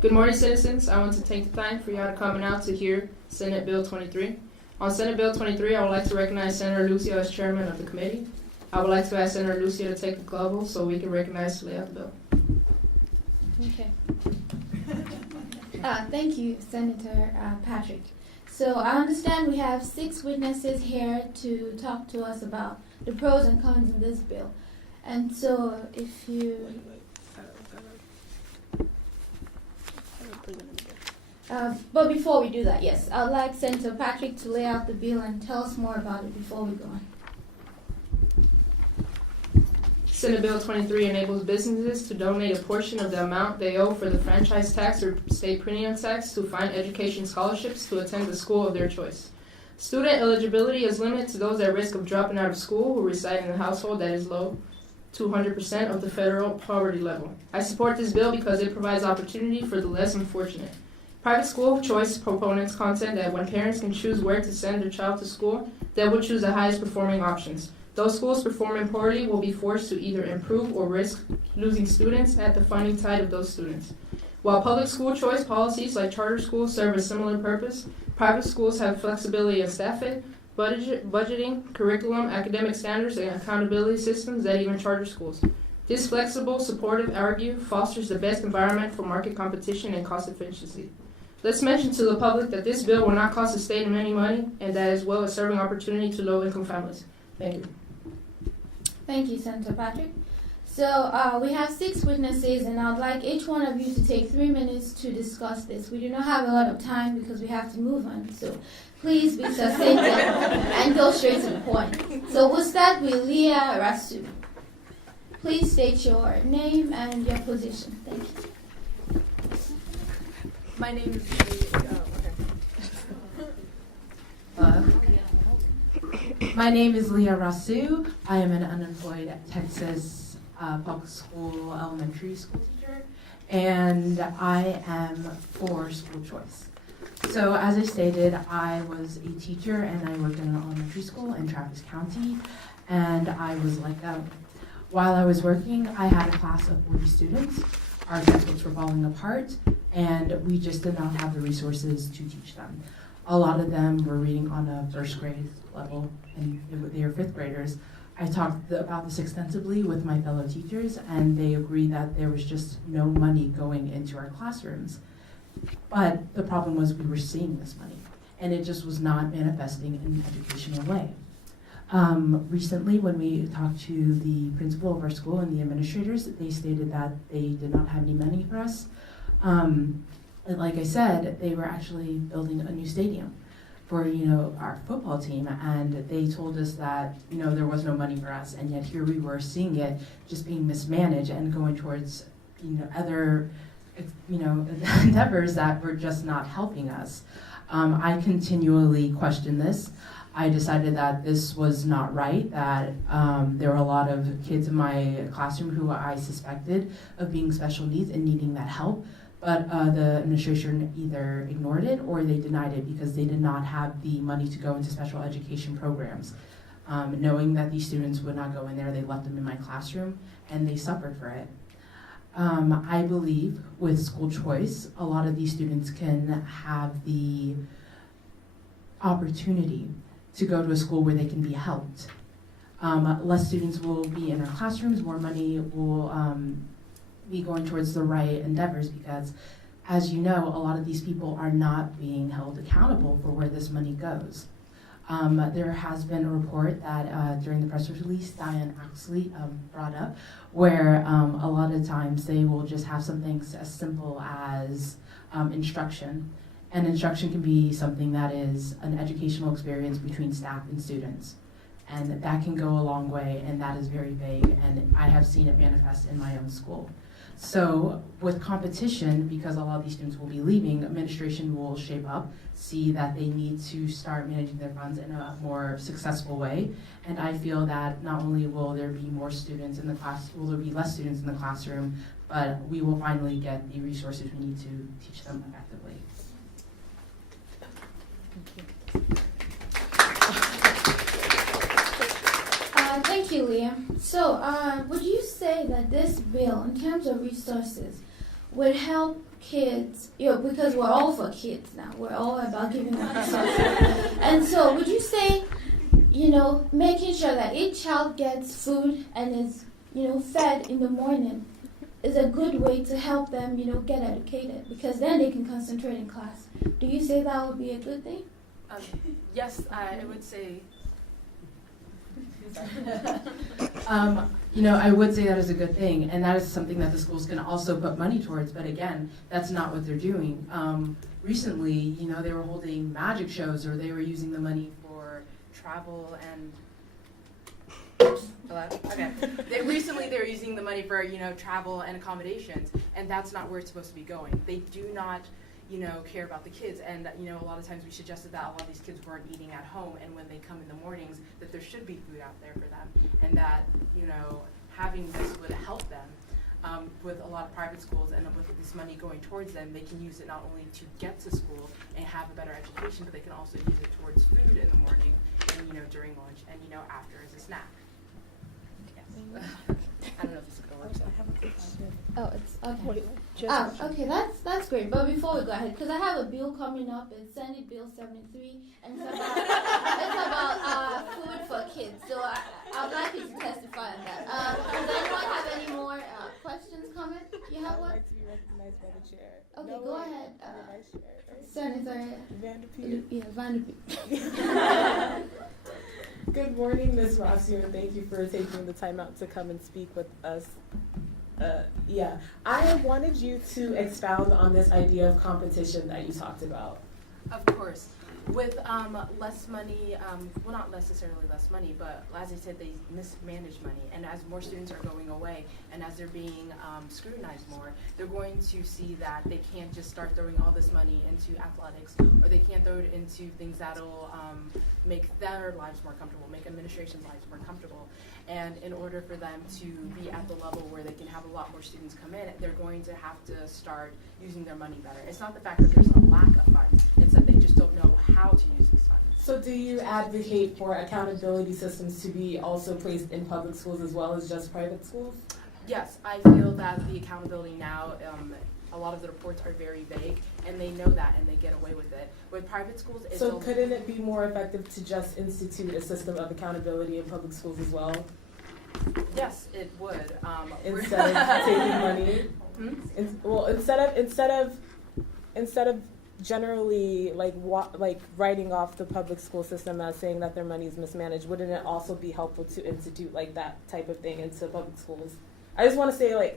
Good morning, citizens. I want to take the time for y'all to come out to hear Senate Bill 23. On Senate Bill 23, I would like to recognize Senator Lucio as chairman of the committee. I would like to ask Senator Lucio to take the gavel so we can recognize to lay out the bill. Okay. Thank you, Senator Patrick. So I understand we have 6 witnesses here to talk to us about the pros and cons of this bill. And so if you... but before we do that, yes, I'd like Senator Patrick to lay out the bill and tell us more about it before we go on. Senate Bill 23 enables businesses to donate a portion of the amount they owe for the franchise tax or state premium tax to fund education scholarships to attend the school of their choice. Student eligibility is limited to those at risk of dropping out of school who reside in a household that is low to 100% of the federal poverty level. I support this bill because it provides opportunity for the less unfortunate. Private school choice proponents contend that when parents can choose where to send their child to school, they will choose the highest performing options. Those schools performing poorly will be forced to either improve or risk losing students at the funding tide of those students. While public school choice policies like charter schools serve a similar purpose, private schools have flexibility in staffing, budgeting, curriculum, academic standards, and accountability systems that even charter schools. This flexible, supportive argue fosters the best environment for market competition and cost efficiency. Let's mention to the public that this bill will not cost the state any money, and that as well as serving opportunity to low-income families. Thank you. Thank you, Senator Patrick. So we have 6 witnesses, and I'd like each one of you to take 3 minutes to discuss this. We do not have a lot of time because we have to move on, so please be succinct and go straight to the point. So we'll start with Leah Rasu. Please state your name and your position. Thank you. My name is My name is Leah Rasu. I am an unemployed Texas public school elementary school teacher, and I am for school choice. So as I stated, I was a teacher and I worked in an elementary school in Travis County, and I was let go. While I was working, I had a class of 40 students. Our textbooks were falling apart, and we just did not have the resources to teach them. A lot of them were reading on a first grade level, and they were 5th graders. I talked about this extensively with my fellow teachers, and they agreed that there was just no money going into our classrooms. But the problem was we were seeing this money, and it just was not manifesting in an educational way. Recently, when we talked to the principal of our school and the administrators, they stated that they did not have any money for us. Like I said, they were actually building a new stadium for our football team, and they told us that there was no money for us, and yet here we were seeing it just being mismanaged and going towards other endeavors that were just not helping us. I continually questioned this. I decided that this was not right, that there were a lot of kids in my classroom who I suspected of being special needs and needing that help, but the administration either ignored it or they denied it because they did not have the money to go into special education programs. Knowing that these students would not go in there, they left them in my classroom and they suffered for it. I believe with school choice, a lot of these students can have the opportunity to go to a school where they can be helped. Less students will be in our classrooms, more money will be going towards the right endeavors because, as you know, a lot of these people are not being held accountable for where this money goes. There has been a report that during the press release Diane Axley brought up where a lot of times they will just have something as simple as instruction. And instruction can be something that is an educational experience between staff and students. And that can go a long way, and that is very vague, and I have seen it manifest in my own school. So with competition, because a lot of these students will be leaving, administration will shape up, see that they need to start managing their funds in a more successful way. And I feel that not only will there be more students in the class, will there be less students in the classroom, but we will finally get the resources we need to teach them effectively. Thank you, Leah. So, would you say that this bill, in terms of resources, would help kids, because we're all for kids now. We're all about giving them resources. And so would you say, making sure that each child gets food and is, fed in the morning is a good way to help them, get educated, because then they can concentrate in class. Do you say that would be a good thing? Yes, I would say. I would say that is a good thing, and that is something that the schools can also put money towards. But again, that's not what they're doing. Recently, they were holding magic shows, or they were using the money for travel and. Hello? Okay. Recently, they were using the money for travel and accommodations, and that's not where it's supposed to be going. They do not. Care about the kids, and a lot of times we suggested that a lot of these kids weren't eating at home, and when they come in the mornings, that there should be food out there for them, and that having this would help them. With a lot of private schools, and with this money going towards them, they can use it not only to get to school and have a better education, but they can also use it towards food in the morning, and during lunch, and after as a snack. Yes. I don't know if this is gonna work. I have a quick question. Oh, it's okay. Wait, Okay, that's great. But before we go ahead, because I have a bill coming up, it's Senate Bill 73, and it's about food for kids. So I'd like you to testify on that. Does anyone have any more questions, comments? You have I'd one? like to be recognized by the chair. Okay, No, go wait, ahead. the vice chair, right? Senator Vanderpute. Vanderbilt. Good morning, Ms. Rossio, and thank you for taking the time out to come and speak with us. I wanted you to expound on this idea of competition that you talked about. Of course. With less money, well, not necessarily less money, but as I said, they mismanage money. And as more students are going away and as they're being scrutinized more, they're going to see that they can't just start throwing all this money into athletics, or they can't throw it into things that'll make their lives more comfortable, make administration's lives more comfortable. And in order for them to be at the level where they can have a lot more students come in, they're going to have to start using their money better. It's not the fact that there's a lack of funds, it's that they just don't know how to use these funds. So do you advocate for accountability systems to be also placed in public schools as well as just private schools? Yes, I feel that the accountability now, a lot of the reports are very vague, and they know that, and they get away with it. With private schools, it's So couldn't it be more effective to just institute a system of accountability in public schools as well? Yes, it would. Instead of taking money? Instead of generally like writing off the public school system as saying that their money is mismanaged, wouldn't it also be helpful to institute like that type of thing into public schools? I just want to say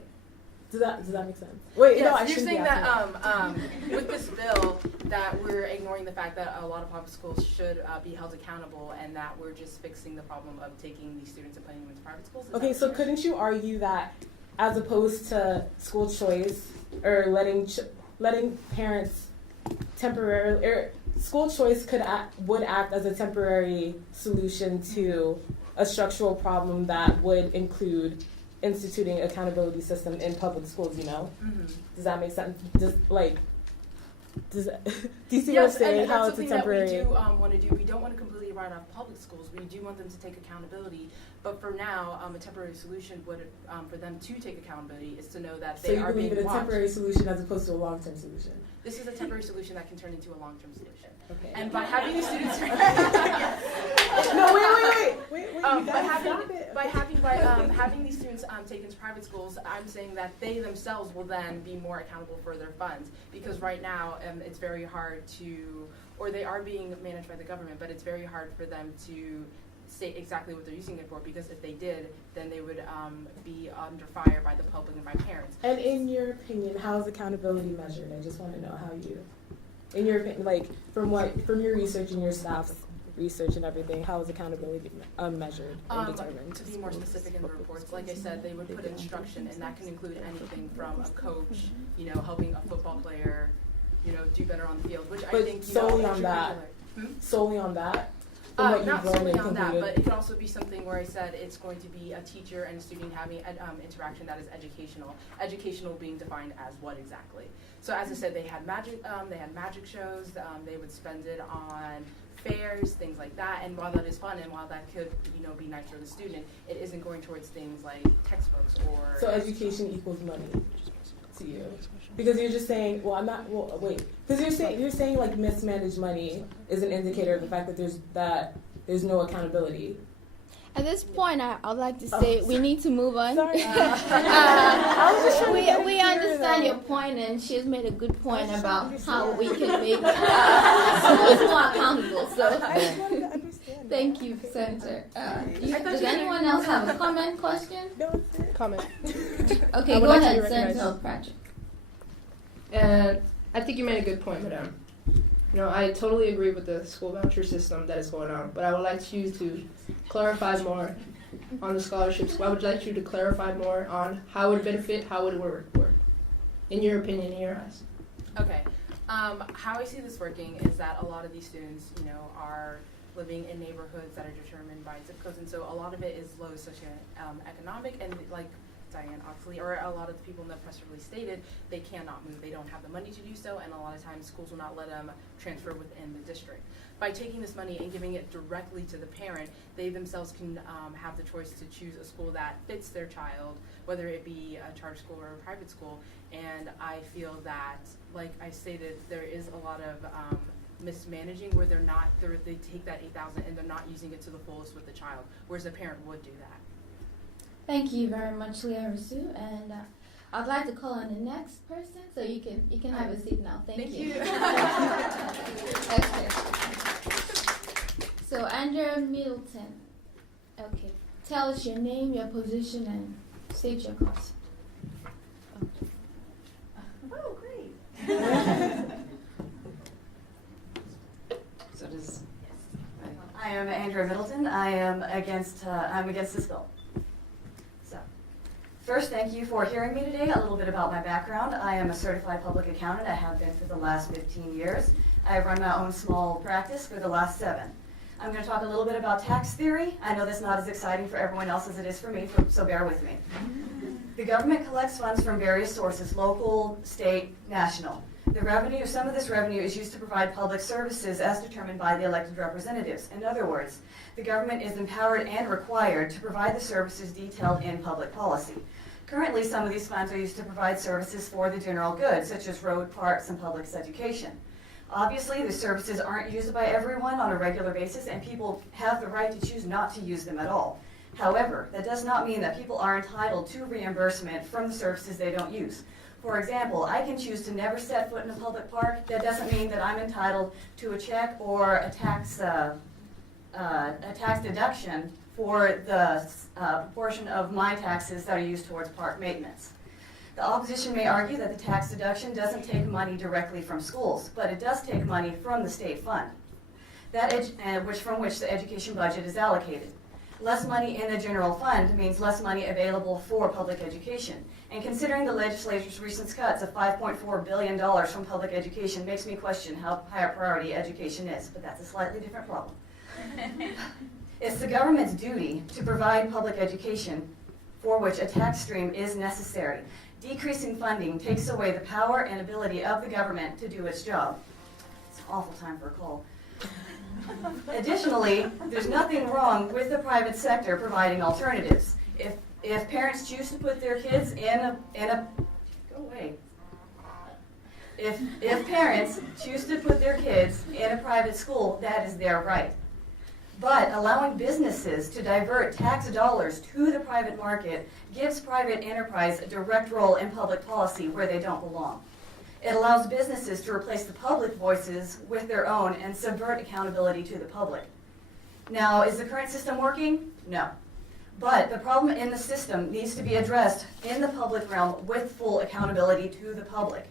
does that make sense? Wait, yes, no, I you're shouldn't saying be that with this bill that we're ignoring the fact that a lot of public schools should be held accountable, and that we're just fixing the problem of taking these students and putting them into private schools. Okay, so couldn't you argue that as opposed to school choice or letting parents temporarily, or school choice would act as a temporary solution to a structural problem that would include instituting accountability system in public schools, Mm-hmm. Does that make sense? Do you see what I'm saying? How it's a temporary. That we do want to do. We don't want to completely write off public schools. We do want them to take accountability. But for now, a temporary solution would, for them to take accountability, is to know that they are being So you believe in a watched. temporary solution as opposed to a long-term solution? This is a temporary solution that can turn into a long-term solution. Okay. And by having the students, No, wait! You guys stop it. by having these students taken to private schools, I'm saying that they themselves will then be more accountable for their funds, because right now it's very hard to, or they are being managed by the government, but it's very hard for them to state exactly what they're using it for, because if they did, then they would be under fire by the public and by parents. And in your opinion, how is accountability measured? I just want to know how you, in your opinion, from your research and your staff's research and everything, how is accountability measured and determined? To be more specific in the reports, like I said, they would put instruction, and that can include anything from a coach, helping a football player, do better on the field, which I think, solely on that. Solely on that? Not solely on that, but it could also be something where I said it's going to be a teacher and a student having interaction that is educational. Educational being defined as what exactly? So as I said, they had magic shows. They would spend it on fairs, things like that. And while that is fun, and while that could be nice for the student, it isn't going towards things like textbooks or. So education equals money. to you? Because you're just saying, well, I'm not. Well, wait, because you're saying like mismanaged money is an indicator of the fact that there's no accountability. At this point, I'd like to say we need to move on. Sorry. We understand your point, and she has made a good point about how we can make schools more accountable. So, I just wanted to understand. thank you, Senator. Does anyone else have a comment, question? No, it's it. Comment. Okay, I would go like to be ahead, recognized. Senator Patrick. And I think you made a good point, Madam. You know, I totally agree with the school voucher system that is going on, but I would like you to clarify more on the scholarships. I would like you to clarify more on how it would benefit, how it would work, in your opinion, in your eyes. Okay. How I see this working is that a lot of these students, are living in neighborhoods that are determined by zip codes, and so a lot of it is low socioeconomic, and like Diane Oxley, or a lot of the people in the press release stated, they cannot move. They don't have the money to do so, and a lot of times schools will not let them transfer within the district. By taking this money and giving it directly to the parent, they themselves can have the choice to choose a school that fits their child, whether it be a charter school or a private school. And I feel that, like I stated, there is a lot of mismanaging where they take that $8,000 and they're not using it to the fullest with the child, whereas a parent would do that. Thank you very much, Leah Rasu, and I'd like to call on the next person, so you can have a seat now. Thank you. Okay. So Andrea Middleton. Okay. Tell us your name, your position, and state your question. Oh, great. So does. I am Andrea Middleton. I'm against this bill. So, first, thank you for hearing me today. A little bit about my background. I am a certified public accountant. I have been for the last 15 years. I have run my own small practice for the last 7. I'm going to talk a little bit about tax theory. I know that's not as exciting for everyone else as it is for me, so bear with me. The government collects funds from various sources, local, state, national. Some of this revenue is used to provide public services as determined by the elected representatives. In other words, the government is empowered and required to provide the services detailed in public policy. Currently, some of these funds are used to provide services for the general good, such as road, parks, and public education. Obviously, the services aren't used by everyone on a regular basis, and people have the right to choose not to use them at all. However, that does not mean that people are entitled to reimbursement from the services they don't use. For example, I can choose to never set foot in a public park. That doesn't mean that I'm entitled to a check or a tax deduction for the proportion of my taxes that are used towards park maintenance. The opposition may argue that the tax deduction doesn't take money directly from schools, but it does take money from the state fund, from which the education budget is allocated. Less money in the general fund means less money available for public education. And considering the legislature's recent cuts of $5.4 billion from public education makes me question how high a priority education is, but that's a slightly different problem. It's the government's duty to provide public education for which a tax stream is necessary. Decreasing funding takes away the power and ability of the government to do its job. It's an awful time for a call. Additionally, there's nothing wrong with the private sector providing alternatives. If parents choose to put their kids If parents choose to put their kids in a private school, that is their right. But allowing businesses to divert tax dollars to the private market gives private enterprise a direct role in public policy where they don't belong. It allows businesses to replace the public voices with their own and subvert accountability to the public. Now, is the current system working? No. But the problem in the system needs to be addressed in the public realm with full accountability to the public.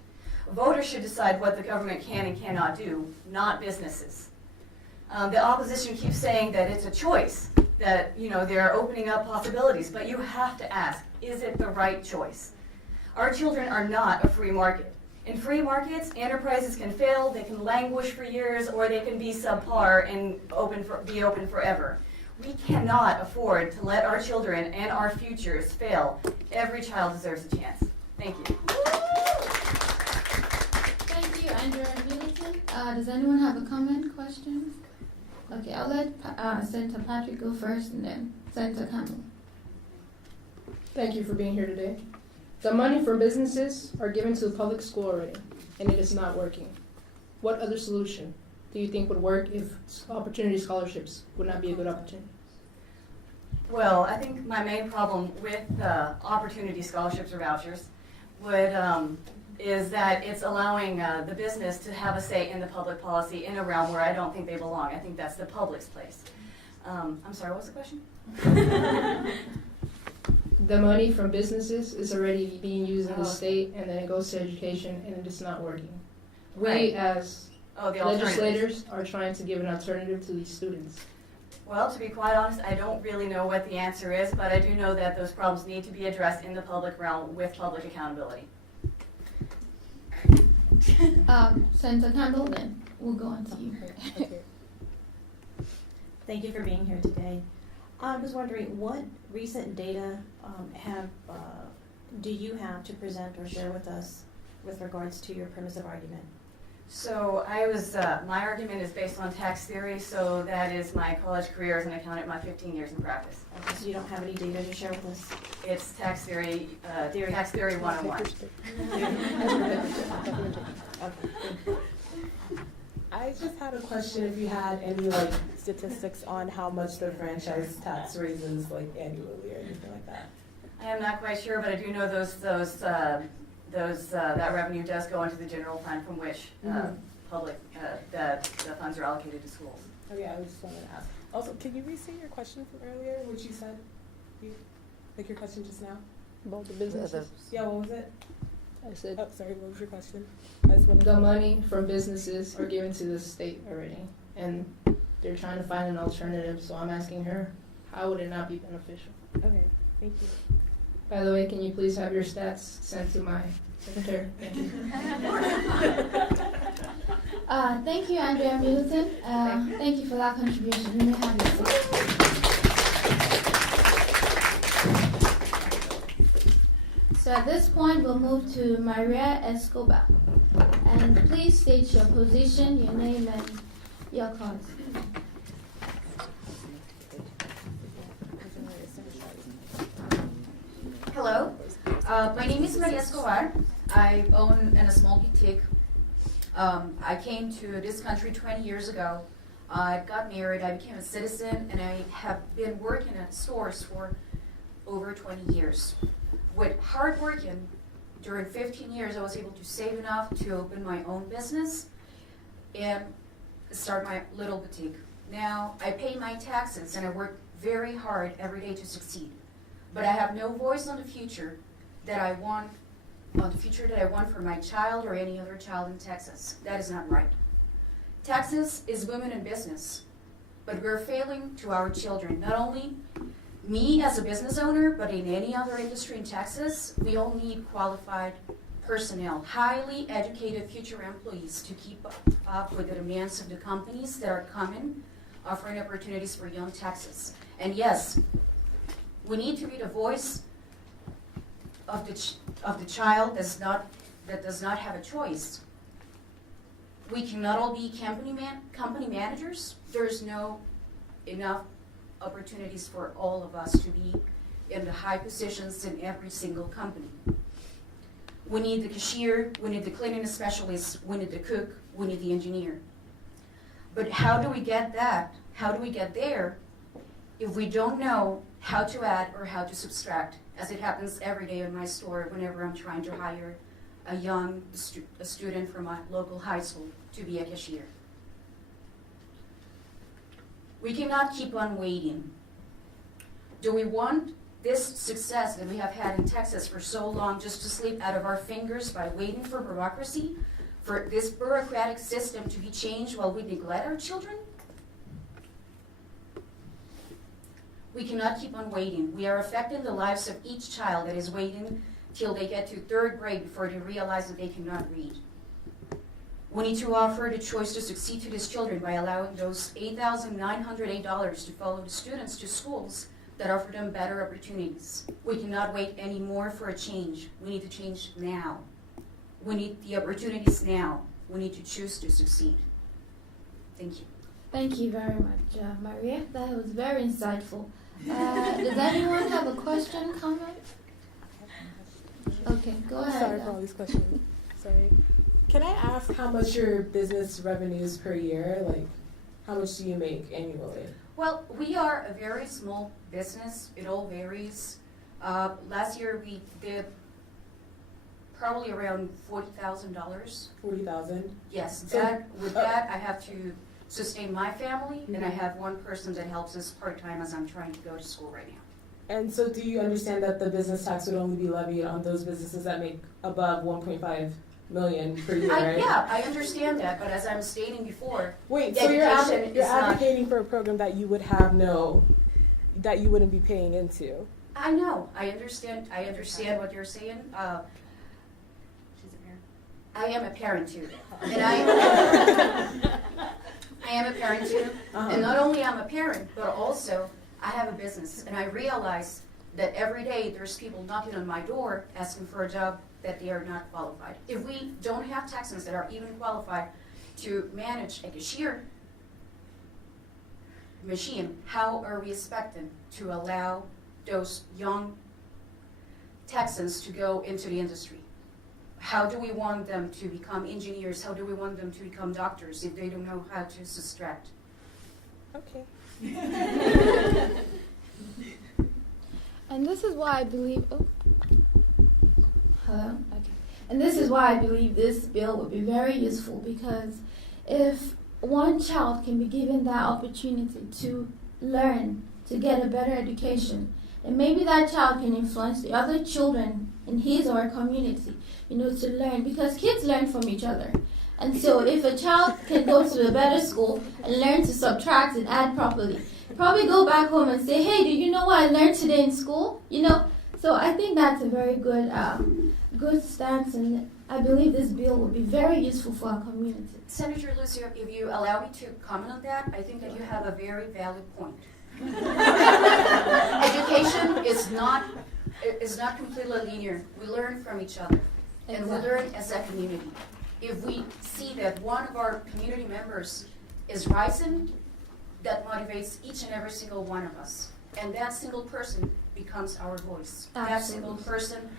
Voters should decide what the government can and cannot do, not businesses. The opposition keeps saying that it's a choice, that they're opening up possibilities, but you have to ask, is it the right choice? Our children are not a free market. In free markets, enterprises can fail, they can languish for years, or they can be subpar and be open forever. We cannot afford to let our children and our futures fail. Every child deserves a chance. Thank you. Thank you, Andrea Middleton. Does anyone have a comment, question? Okay, I'll let Senator Patrick go first and then Senator Campbell. Thank you for being here today. The money for businesses are given to the public school already, and it is not working. What other solution do you think would work if opportunity scholarships would not be a good opportunity? Well, I think my main problem with opportunity scholarships or vouchers is that it's allowing the business to have a say in the public policy in a realm where I don't think they belong. I think that's the public's place. I'm sorry, what was the question? The money from businesses is already being used in the Oh. state, and then it goes to education, and it is not working. We, Right. as Oh, the alternatives. legislators, are trying to give an alternative to these students. Well, to be quite honest, I don't really know what the answer is, but I do know that those problems need to be addressed in the public realm with public accountability. Senator Campbell, then we'll go on to you. Okay. Thank you for being here today. I was wondering, what recent data do you have to present or share with us with regards to your permissive argument? So my argument is based on tax theory, so that is my college career as an accountant, my 15 years in practice. Okay, so you don't have any data to share with us? It's tax theory 101. Okay. I just had a question if you had any like statistics on how much the franchise tax raises like annually or anything like that. I am not quite sure, but I do know that revenue does go into the general fund from which the funds are allocated to schools. Okay, I just wanted to ask. Also, can you restate your question from earlier, what you said? Like your question just now? About the businesses. Yeah, what was it? I said, Oh, sorry, what was your question? I just wanted the money from businesses are given to the state already, and they're trying to find an alternative, so I'm asking her, how would it not be beneficial? Okay, thank you. By the way, can you please have your stats sent to my secretary? Thank you. Thank you, Andrea Middleton. Thank you for that contribution. You may have your seat. So at this point, we'll move to Maria Escobar. And please state your position, your name, and your cause. Hello, my name is Maria Escobar. I own a small boutique. I came to this country 20 years ago. I got married, I became a citizen, and I have been working at stores for over 20 years. With hard working, during 15 years, I was able to save enough to open my own business and start my little boutique. Now, I pay my taxes and I work very hard every day to succeed. But I have no voice on the future that I want for my child or any other child in Texas. That is not right. Texas is booming in business, but we're failing to our children. Not only me as a business owner, but in any other industry in Texas, we all need qualified personnel, highly educated future employees to keep up with the demands of the companies that are coming, offering opportunities for young Texas. And yes, we need to be the voice of the child that does not have a choice. We cannot all be company managers. There's no enough opportunities for all of us to be in the high positions in every single company. We need the cashier, we need the cleaning specialist, we need the cook, we need the engineer. But how do we get that? How do we get there if we don't know how to add or how to subtract, as it happens every day in my store whenever I'm trying to hire a student from a local high school to be a cashier? We cannot keep on waiting. Do we want this success that we have had in Texas for so long just to slip out of our fingers by waiting for bureaucracy, for this bureaucratic system to be changed while we neglect our children? We cannot keep on waiting. We are affecting the lives of each child that is waiting till they get to 3rd grade before they realize that they cannot read. We need to offer the choice to succeed to these children by allowing those $8,908 to follow the students to schools that offer them better opportunities. We cannot wait anymore for a change. We need to change now. We need the opportunities now. We need to choose to succeed. Thank you. Thank you very much, Maria. That was very insightful. Does anyone have a question, comment? Okay, go ahead. Sorry for all these questions. Sorry. Can I ask how much your business revenues per year? Like, how much do you make annually? Well, we are a very small business. It all varies. Last year we did probably around $40,000. 40,000. Yes, So- with that, I have to sustain my family, and I have one person that helps us part-time as I'm trying to go to school right now. And so, do you understand that the business tax would only be levied on those businesses that make above 1.5 million per year, right? Yeah, I understand that, but as I'm stating before, Wait, The so you're education you're is not- advocating for a program that you would have that you wouldn't be paying into? I know, I understand what you're saying. I am a parent too, and I am a parent too, and not only I'm a parent, but also I have a business, and I realize that every day there's people knocking on my door asking for a job that they are not qualified. If we don't have Texans that are even qualified to manage a cashier machine, how are we expecting to allow those young Texans to go into the industry? How do we want them to become engineers? How do we want them to become doctors if they don't know how to subtract? Okay. And this is why I believe. Oh. Hello? Okay. And this is why I believe this bill would be very useful, because if one child can be given that opportunity to learn, to get a better education, then maybe that child can influence the other children in his or her community, to learn, because kids learn from each other. And so if a child can go to a better school and learn to subtract and add properly, probably go back home and say, hey, do you know what I learned today in school? So I think that's a very good stance, and I believe this bill will be very useful for our community. Senator Lucio, if you allow me to comment on that, I think that you have a very valid point. Education is not completely linear. We learn from each other, and we learn as a community. If we see that one of our community members is rising, that motivates each and every single one of us. And that single person becomes our voice. Absolutely. That single person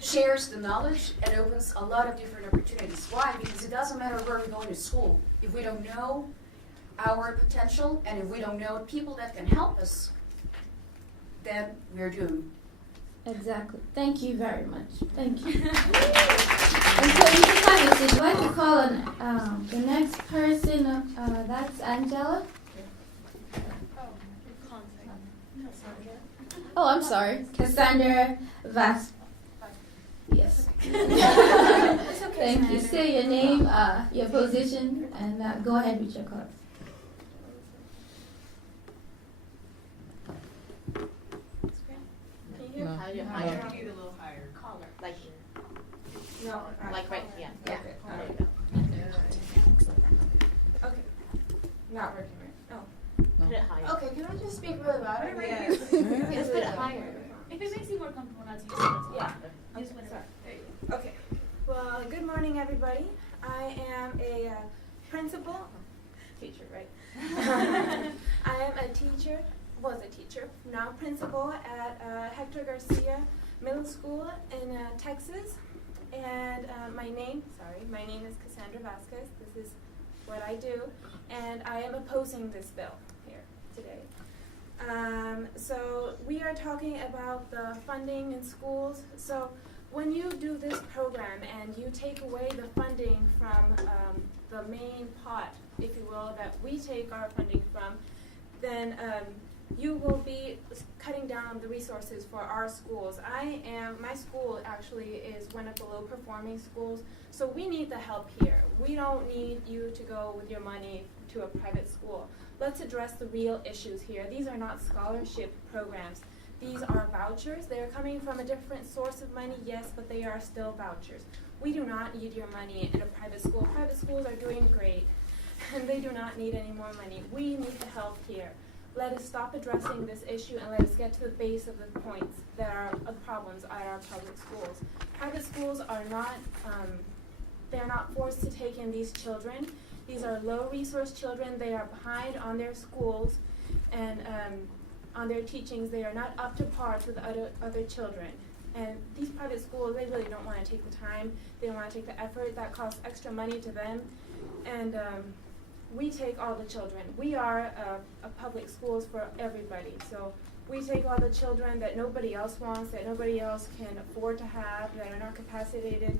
shares the knowledge and opens a lot of different opportunities. Why? Because it doesn't matter where we're going to school. If we don't know our potential, and if we don't know people that can help us, then we're doomed. Exactly. Thank you very much. Thank you. And so you can have a seat. I'd like to call on the next person. That's Angela. Oh, I'm sorry. Cassandra Vas. Yes. Thank you. Say your name, your position, and go ahead with your cards. No. Higher. A little higher. Collar. Like no, like right. Yeah. Yeah. Okay. Not working right. Oh. Put it higher. Okay, can I just speak really loud? Yeah. Just put it higher. If it makes you more comfortable not to use it. Yeah. Just put it Sorry. Okay. Well, good morning, everybody. I am a principal. Teacher, right? I am a teacher. Was a teacher, now principal at Hector Garcia Middle School in Texas. And my name is Cassandra Vasquez. This is what I do. And I am opposing this bill here today. So we are talking about the funding in schools. So when you do this program and you take away the funding from the main pot, if you will, that we take our funding from, then you will be cutting down the resources for our schools. My school actually is one of the low performing schools, so we need the help here. We don't need you to go with your money to a private school. Let's address the real issues here. These are not scholarship programs. These are vouchers. They are coming from a different source of money, yes, but they are still vouchers. We do not need your money in a private school. Private schools are doing great, and they do not need any more money. We need the help here. Let us stop addressing this issue and let us get to the base of the points that are of problems at our public schools. Private schools are not, they're not forced to take in these children. These are low resource children. They are behind on their schools and on their teachings. They are not up to par with other children. And these private schools, they really don't want to take the time, they don't want to take the effort, that costs extra money to them. And we take all the children. We are a public schools for everybody. So we take all the children that nobody else wants, that nobody else can afford to have, that are not capacitated.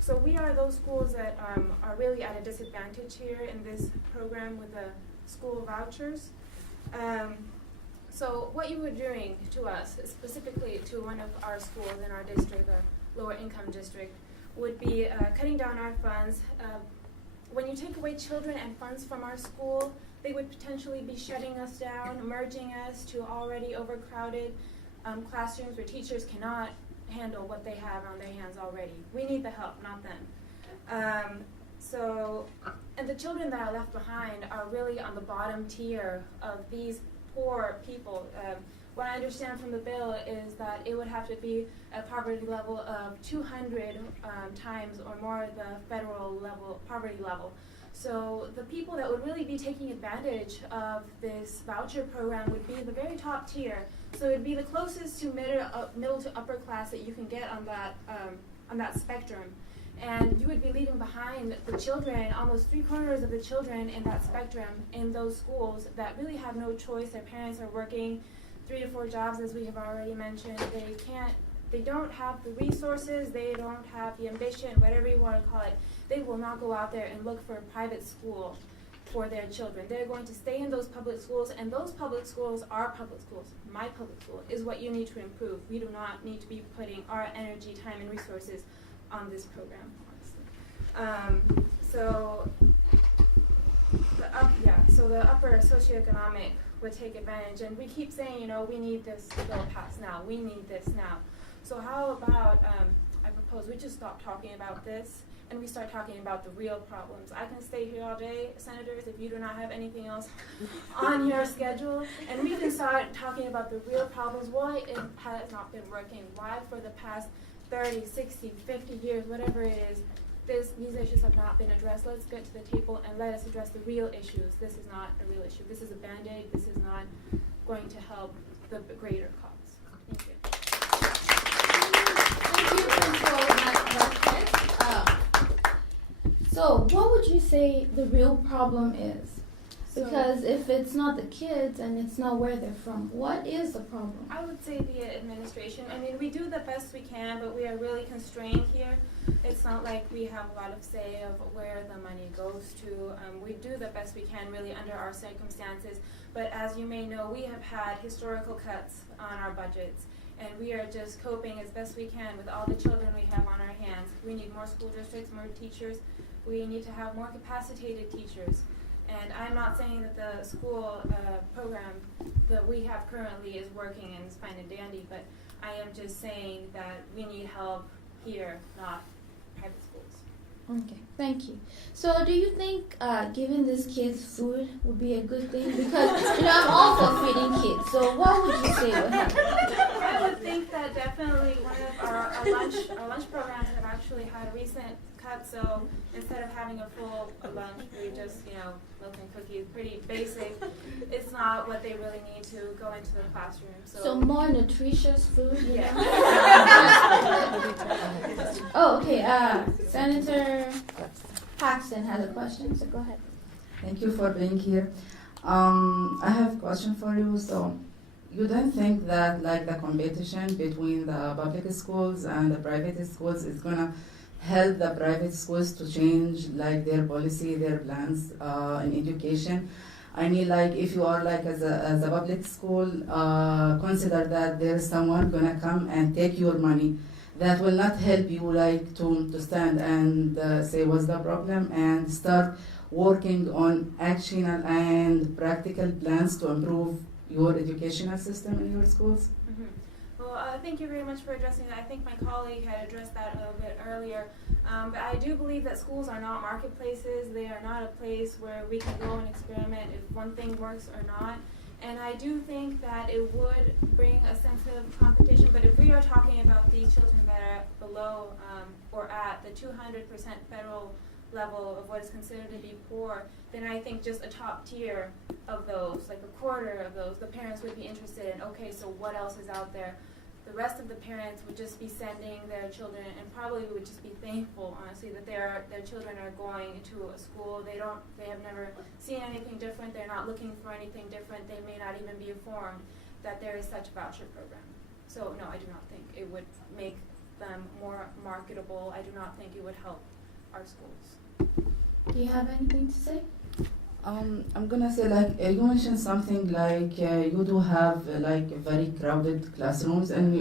So we are those schools that are really at a disadvantage here in this program with the school vouchers. So what you were doing to us, specifically to one of our schools in our district, a lower income district, would be cutting down our funds. When you take away children and funds from our school, they would potentially be shutting us down, merging us to already overcrowded classrooms where teachers cannot handle what they have on their hands already. We need the help, not them. And the children that are left behind are really on the bottom tier of these poor people. What I understand from the bill is that it would have to be a poverty level of 200 times or more the federal level poverty level. So the people that would really be taking advantage of this voucher program would be the very top tier. So it would be the closest to middle to upper class that you can get on that spectrum. And you would be leaving behind the children, almost 3/4 of the children in that spectrum in those schools that really have no choice. Their parents are working 3 to 4 jobs, as we have already mentioned. They don't have the resources, they don't have the ambition, whatever you want to call it. They will not go out there and look for a private school for their children. They're going to stay in those public schools, and those public schools are public schools. My public school is what you need to improve. We do not need to be putting our energy, time, and resources on this program, honestly. So the upper socioeconomic would take advantage, and we keep saying, we need this bill passed now. We need this now. So how about I propose we just stop talking about this and we start talking about the real problems. I can stay here all day, senators, if you do not have anything else on your schedule, and we can start talking about the real problems, why it has not been working, why for the past 30, 60, 50 years, whatever it is, these issues have not been addressed. Let's get to the table and let us address the real issues. This is not a real issue. This is a Band-Aid. This is not going to help the greater cause. Thank you. Thank you, Principal Marquez. So what would you say the real problem is? Because if it's not the kids and it's not where they're from, what is the problem? I would say the administration. I mean, we do the best we can, but we are really constrained here. It's not like we have a lot of say of where the money goes to. We do the best we can really under our circumstances. But as you may know, we have had historical cuts on our budgets. And we are just coping as best we can with all the children we have on our hands. We need more school districts, more teachers. We need to have more capacitated teachers. And I'm not saying that the school program that we have currently is working and is fine and dandy, but I am just saying that we need help here, not private schools. Okay, thank you. So do you think giving these kids food would be a good thing? Because, I'm all for feeding kids, so what would you say would happen? I would think that definitely one of our lunch programs have actually had a recent cut, so instead of having a full lunch, we just, milk and cookies, pretty basic. It's not what they really need to go into the classroom. So more nutritious food, Yeah. Oh, okay. Senator Paxton has a question, so go ahead. Thank you for being here. I have a question for you. So, you don't think that the competition between the public schools and the private schools is gonna help the private schools to change their policy, their plans in education? I mean, if you are as a public school, consider that there's someone gonna come and take your money. That will not help you to stand and say what's the problem and start working on actionable and practical plans to improve your educational system in your schools. Mm-hmm. Well, thank you very much for addressing that. I think my colleague had addressed that a little bit earlier. But I do believe that schools are not marketplaces. They are not a place where we can go and experiment if one thing works or not. And I do think that it would bring a sense of competition. But if we are talking about these children that are below or at the 200% federal level of what is considered to be poor, then I think just a top tier of those, a quarter of those, the parents would be interested in, okay, so what else is out there? the rest of the parents would just be sending their children, and probably would just be thankful, honestly, that their children are going to a school. They have never seen anything different. They're not looking for anything different. They may not even be informed that there is such a voucher program. So no, I do not think it would make them more marketable. I do not think it would help our schools. Do you have anything to say? I'm gonna say you mentioned something like you do have very crowded classrooms in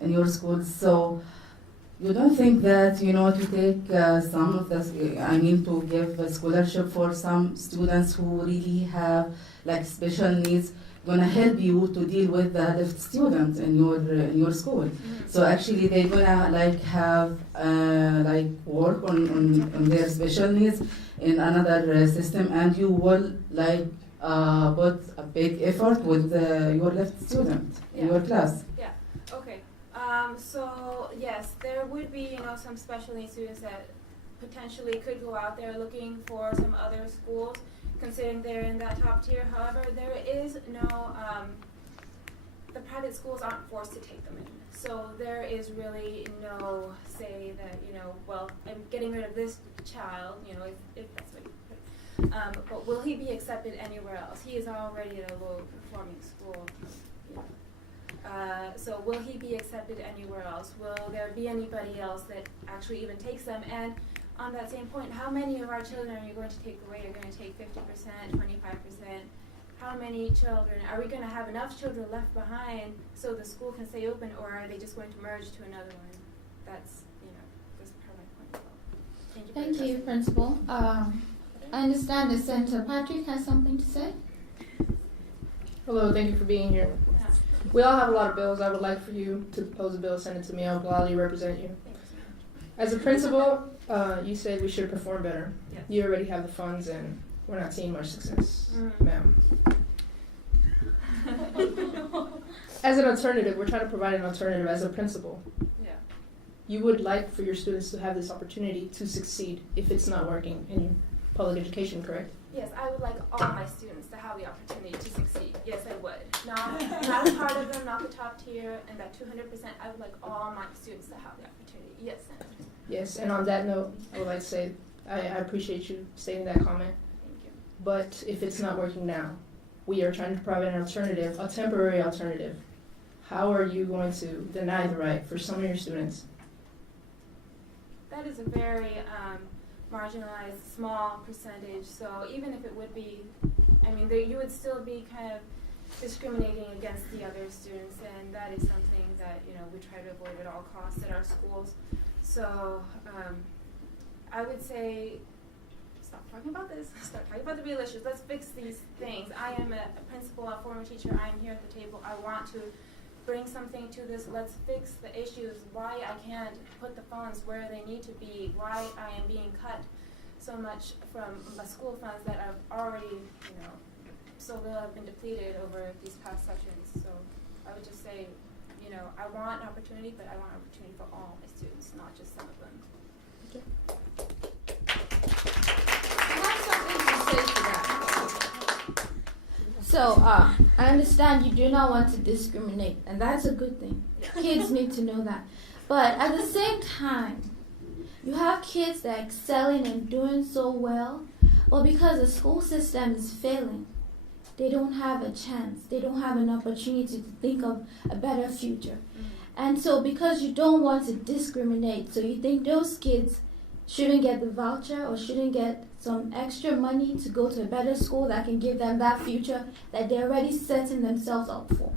your schools. So you don't think that to take some of to give a scholarship for some students who really have special needs, gonna help you to deal with the left students in your school. So actually they're gonna have work on their special needs in another system, and you will put a big effort with your left student in your class. Yeah. Okay. So yes, there would be some special needs students that potentially could go out there looking for some other schools, considering they're in that top tier. However, there is no the private schools aren't forced to take them in. So there is really no say that, well, I'm getting rid of this child, if that's what you put. But will he be accepted anywhere else? He is already at a low performing school. So will he be accepted anywhere else? Will there be anybody else that actually even takes them? And on that same point, how many of our children are you going to take away? You're going to take 50%, 25%? How many children? Are we going to have enough children left behind so the school can stay open, or are they just going to merge to another one? That's, just part of my point. Thank you. Thank you, Principal. I understand that Senator Patrick has something to say. Hello, thank you for being here. Yeah. We all have a lot of bills. I would like for you to propose a bill, send it to me. I will gladly represent you. As a principal, you said we should perform better. Yes. You already have the funds, and we're not seeing much success, ma'am. As an alternative, we're trying to provide an alternative as a principal. Yeah. You would like for your students to have this opportunity to succeed if it's not working in public education, correct? Yes, I would like all my students to have the opportunity to succeed. Yes, I would. Not a part of them, not the top tier, and that 200%. I would like all my students to have the opportunity. Yes, Senator. Yes, and on that note, I would like to say I appreciate you stating that comment. Thank you. But if it's not working now, we are trying to provide an alternative, a temporary alternative. How are you going to deny the right for some of your students? That is a very marginalized, small percentage. So even if it would be, you would still be kind of discriminating against the other students, and that is something that we try to avoid at all costs at our schools. So I would say, stop talking about this. Start talking about the real issues. Let's fix these things. I am a principal, a former teacher. I am here at the table. I want to bring something to this. Let's fix the issues. Why I can't put the funds where they need to be. Why I am being cut so much from the school funds that have already, so little have been depleted over these past sessions. So I would just say, I want an opportunity, but I want an opportunity for all my students, not just some of them. I have something to say to that. So, I understand you do not want to discriminate, and that's a good thing. Kids need to know that. But at the same time, you have kids that are excelling and doing so well, well, because the school system is failing. They don't have a chance. They don't have an opportunity to think of a better future. And so because you don't want to discriminate, so you think those kids shouldn't get the voucher or shouldn't get some extra money to go to a better school that can give them that future that they're already setting themselves up for.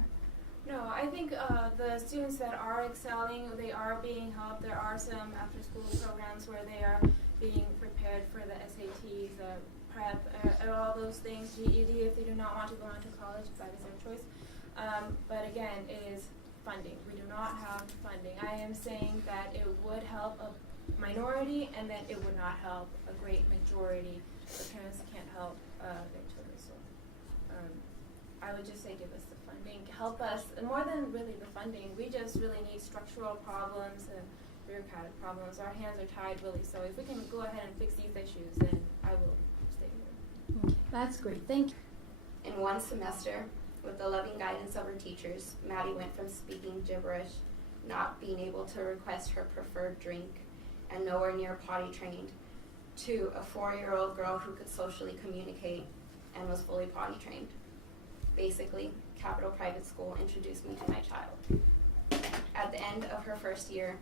No, I think the students that are excelling, they are being helped. There are some after-school programs where they are being prepared for the SATs, prep, and all those things, GED, if they do not want to go on to college, that is their choice. But again, it is funding. We do not have funding. I am saying that it would help a minority, and then it would not help a great majority. The parents can't help their children. So I would just say give us the funding. Help us, more than really the funding, we just really need structural problems and bureaucratic problems. Our hands are tied, really. So if we can go ahead and fix these issues, then I will stay here. That's great. Thank you. In one semester, With the loving guidance of her teachers, Maddie went from speaking gibberish, not being able to request her preferred drink, and nowhere near potty trained, to a 4-year-old girl who could socially communicate and was fully potty trained. Basically, Capital Private School introduced me to my child. At the end of her first year,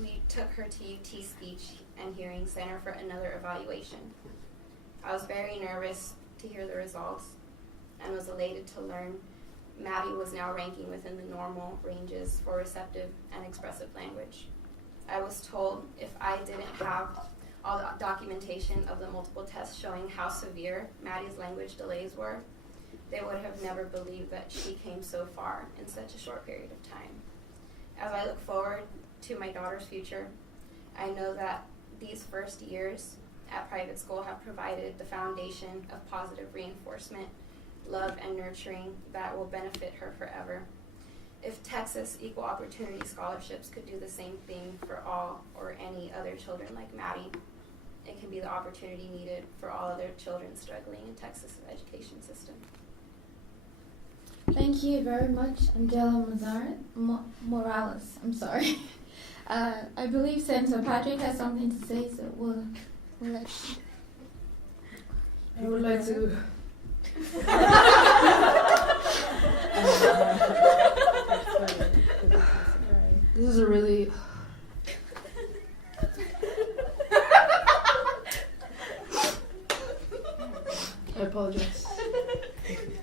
we took her to UT Speech and Hearing Center for another evaluation. I was very nervous to hear the results and was elated to learn Maddie was now ranking within the normal ranges for receptive and expressive language. I was told if I didn't have all the documentation of the multiple tests showing how severe Maddie's language delays were, they would have never believed that she came so far in such a short period of time. As I look forward to my daughter's future, I know that these first years at private school have provided the foundation of positive reinforcement, love, and nurturing that will benefit her forever. If Texas Equal Opportunity Scholarships could do the same thing for all or any other children like Maddie, it can be the opportunity needed for all other children struggling in Texas' education system. Thank you very much, Angela Morales. I'm sorry. I believe Senator Patrick has something to say, so we'll let you. I would like to. This is a really. I apologize.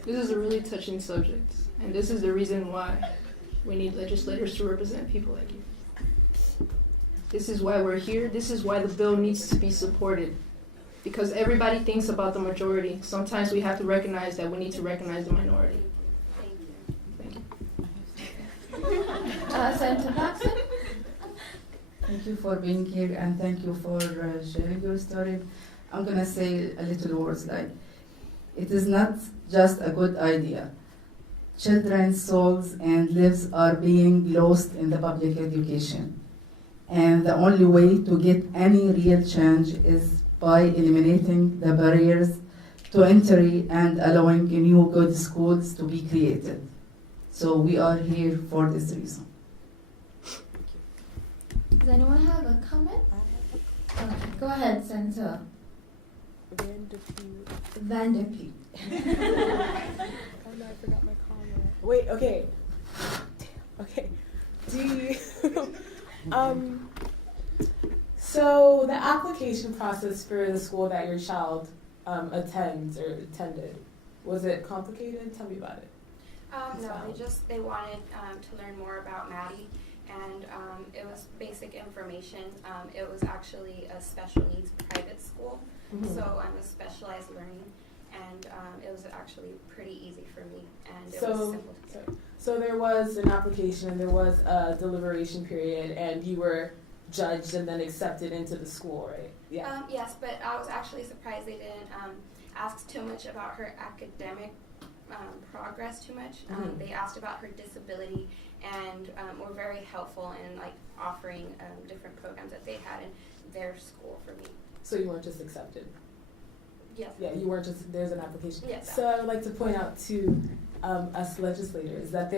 This is a really touching subject, and this is the reason why we need legislators to represent people like you. This is why we're here. This is why the bill needs to be supported. Because everybody thinks about the majority. Sometimes we have to recognize that we need to recognize the minority. Thank you. Thank you. Senator Paxton? Thank you for being here and thank you for sharing your story. I'm going to say a little words like, it is not just a good idea. Children's souls and lives are being lost in the public education. And the only way to get any real change is by eliminating the barriers to entry and allowing new good schools to be created. So we are here for this reason. Does anyone have a comment? Okay, go ahead, Senator Vanderpeet. I forgot my comment. Wait, okay. Okay. Do you so the application process for the school that your child attended, was it complicated? Tell me about it. No, they wanted to learn more about Maddie, and it was basic information. It was actually a special needs private school, so I'm a specialized learning, and it was actually pretty easy for me, and it was simple to do. So there was an application, there was a deliberation period, and you were judged and then accepted into the school, right? Yeah. Yes, but I was actually surprised they didn't ask too much about her academic progress too much. They asked about her disability and were very helpful in offering different programs that they had in their school for me. So you weren't just accepted? Yes. Yeah, you weren't just, there's an application. Yes. So I would like to point out to us legislators that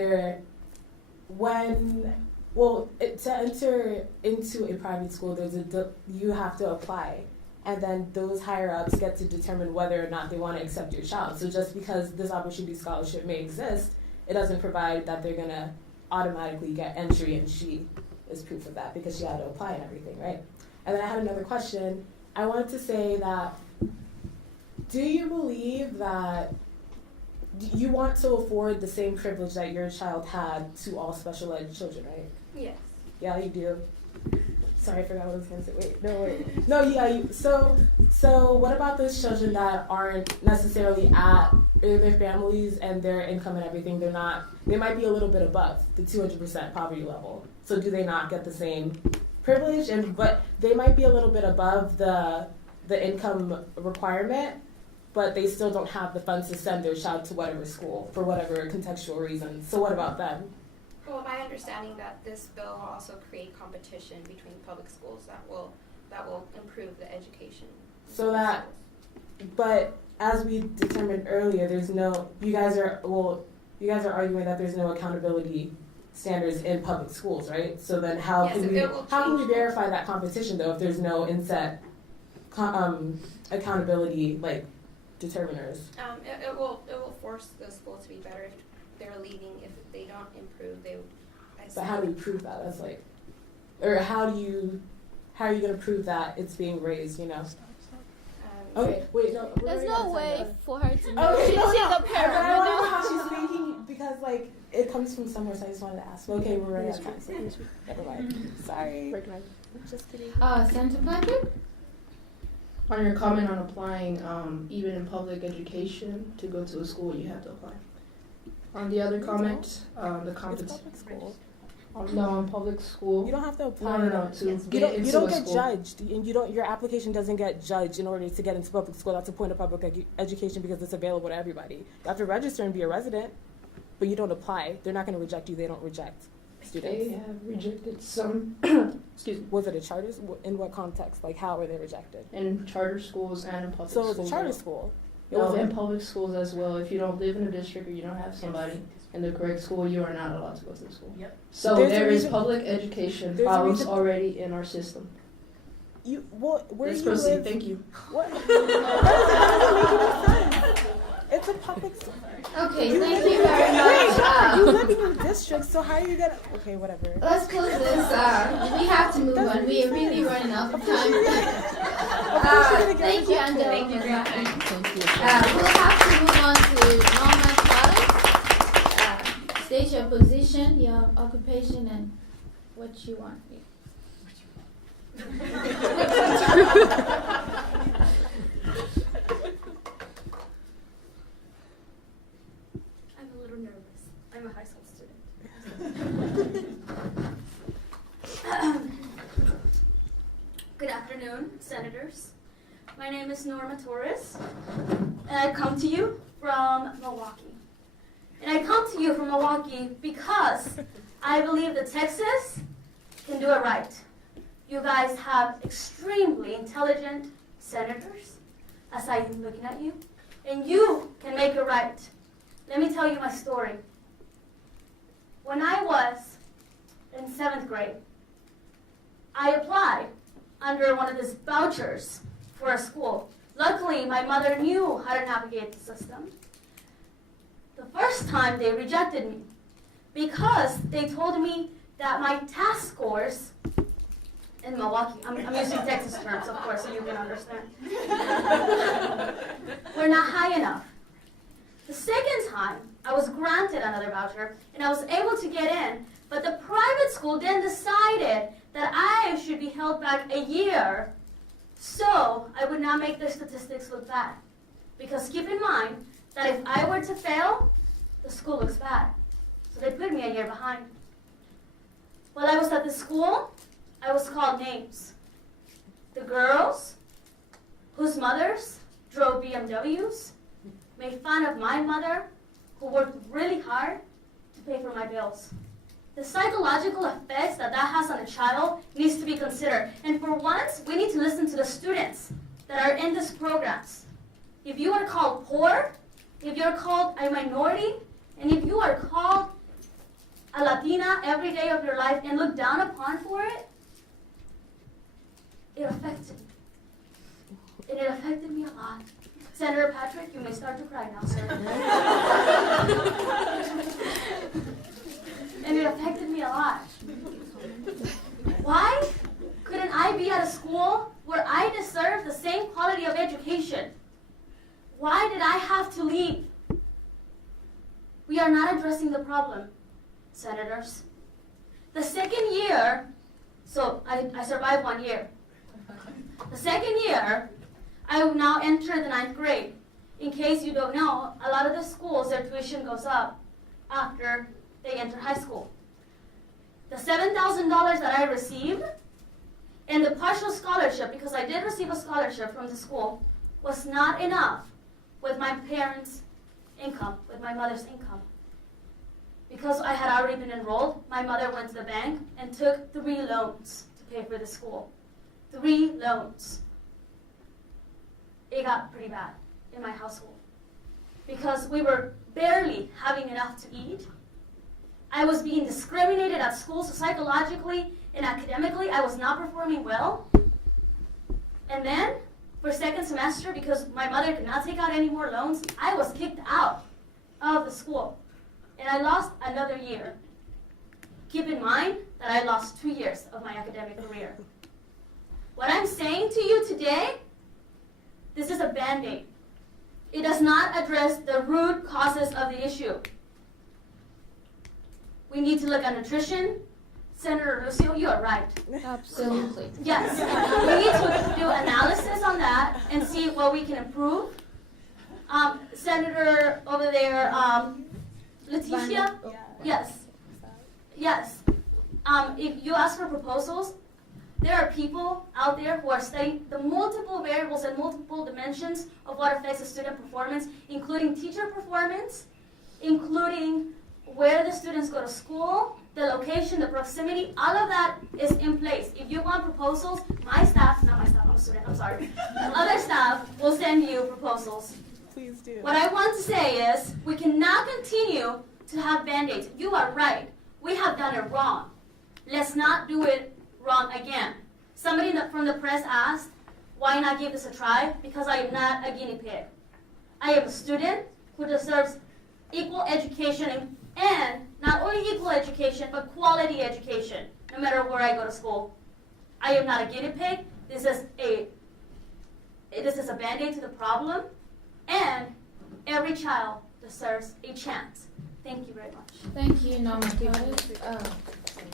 to enter into a private school, you have to apply, and then those higher ups get to determine whether or not they want to accept your child. So just because this opportunity scholarship may exist, it doesn't provide that they're gonna automatically get entry, and she is proof of that because she had to apply and everything, right? And then I had another question. I wanted to say that, do you believe that you want to afford the same privilege that your child had to all special ed children, right? Yes. Yeah, you do. Sorry, I forgot what I was going to say. Wait. No, yeah, so what about those children that aren't necessarily at their families and their income and everything, they might be a little bit above the 200% poverty level. So do they not get the same privilege? But they might be a little bit above the income requirement, but they still don't have the funds to send their child to whatever school for whatever contextual reasons. So what about them? Well, my understanding that this bill will also create competition between public schools that will improve the education. So that, but as we determined earlier, you guys are arguing that there's no accountability standards in public schools, right? So then how Yes, can it will we change. verify that competition though if there's no inset accountability like determiners? It will force the school to be better if they're leaving. If they don't improve, they. But how do we prove that? That's like, or how are you going to prove that it's being raised? You know. Okay. Wait. No. we're There's already out no of way time. for her to know. Okay. She's No. a I parent, don't know you know? how she's thinking because like it comes from somewhere. So I just wanted to ask. Okay, we're running out of time. So never mind. Sorry. Just kidding. Senator Patrick? On your comment on applying, even in public education, to go to a school, you have to apply. On the other comment, the It's competition. public school. No, in public school. You don't have to apply. No, to You get don't, into you don't a get school. judged, and you don't. Your application doesn't get judged in order to get into public school. That's the point of public education because it's available to everybody. You have to register and be a resident, but you don't apply. They're not going to reject you. They don't reject students. They have rejected some, excuse me, Was it a charter? In what context? Like how were they rejected? in charter schools and in public So it schools. was a charter school. It No, wasn't- in public schools as well. If you don't live in a district or you don't have somebody in the correct school, you are not allowed to go to the school. Yep. So There's a there is reason- public education there's a problems reason- already in our system. You what? Where Let's do you proceed. live? Thank you. What? That doesn't make any sense. It's a public school. Okay, thank you very much. You live in your district, so how are you gonna? Okay, whatever. Let's close this. We have to move on. We are really running out of time. Thank you, Angela. Thank you very much. We'll have to move on to Norma Collins. State your position, your occupation, and what you want. I'm a little nervous. I'm a high school student. Good afternoon, senators. My name is Norma Torres, and I come to you from Milwaukee. And I come to you from Milwaukee because I believe that Texas can do it right. You guys have extremely intelligent senators, as I am looking at you, and you can make it right. Let me tell you my story. When I was in 7th grade, I applied under one of these vouchers for a school. Luckily, my mother knew how to navigate the system. The first time they rejected me because they told me that my test scores in Milwaukee, I'm using Texas terms, of course, so you can understand, were not high enough. The second time, I was granted another voucher, and I was able to get in, but the private school then decided that I should be held back a year so I would not make their statistics look bad. Because keep in mind that if I were to fail, the school looks bad. So they put me a year behind. While I was at the school, I was called names. The girls whose mothers drove BMWs made fun of my mother, who worked really hard to pay for my bills. The psychological effects that has on a child needs to be considered. And for once, we need to listen to the students that are in these programs. If you are called poor, if you're called a minority, and if you are called a Latina every day of your life and looked down upon for it, it affected me. And it affected me a lot. Senator Patrick, you may start to cry now, sir. And it affected me a lot. Why couldn't I be at a school where I deserve the same quality of education? Why did I have to leave? We are not addressing the problem, senators. The second year, so I survived 1 year. The second year, I will now enter the 9th grade. In case you don't know, a lot of the schools, their tuition goes up after they enter high school. The $7,000 that I received and the partial scholarship, because I did receive a scholarship from the school, was not enough with my parents' income, with my mother's income. Because I had already been enrolled, my mother went to the bank and took 3 loans to pay for the school. 3 loans. It got pretty bad in my household because we were barely having enough to eat. I was being discriminated at school, so psychologically and academically, I was not performing well. And then, for second semester, because my mother could not take out any more loans, I was kicked out of the school. And I lost another year. Keep in mind that I lost 2 years of my academic career. What I'm saying to you today, this is a Band-Aid. It does not address the root causes of the issue. We need to look at nutrition. Senator Lucio, you are right. Absolutely. Yes, we need to do analysis on that and see what we can improve. Senator over there, Leticia? Yes. Yes. If you ask for proposals, there are people out there who are studying the multiple variables and multiple dimensions of what affects a student performance, including teacher performance, including where the students go to school, the location, the proximity, all of that is in place. If you want proposals, my staff, not my staff, I'm a student, I'm sorry. Other staff will send you proposals. Please do. What I want to say is, we cannot continue to have Band-Aids. You are right. We have done it wrong. Let's not do it wrong again. Somebody from the press asked, why not give this a try? Because I am not a guinea pig. I am a student who deserves equal education and not only equal education, but quality education, no matter where I go to school. I am not a guinea pig. This is a Band-Aid to the problem, and every child deserves a chance. Thank you very much. Thank you, Norma Torres.